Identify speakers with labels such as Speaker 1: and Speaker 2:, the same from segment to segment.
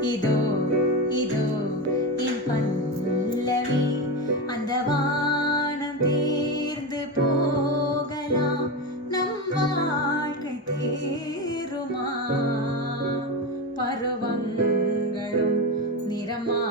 Speaker 1: இதோ இதோ என் பல்லவி அந்த வானம் தேர்ந்து போகலாம். நம் வாழ்க்கை தேருமா? பருவங்களும் நிறமா?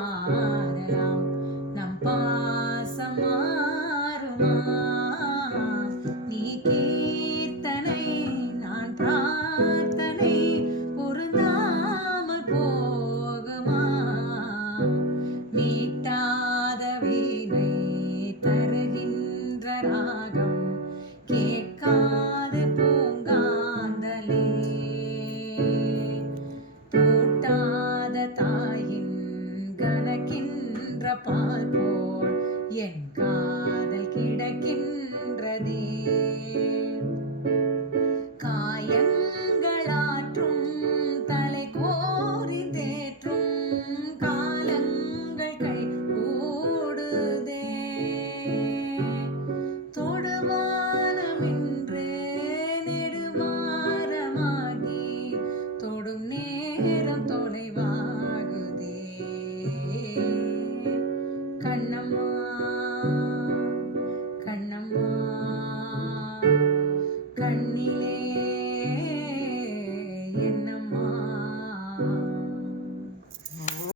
Speaker 1: வீணை தருகின்ற ராகம் கேட்காது பூங்காந்தலே. தூட்டாத தாயின் கணக்கின்ற பால் போல் என் காதல் கிடக்கின்றதே. நேரம் தொலைவா?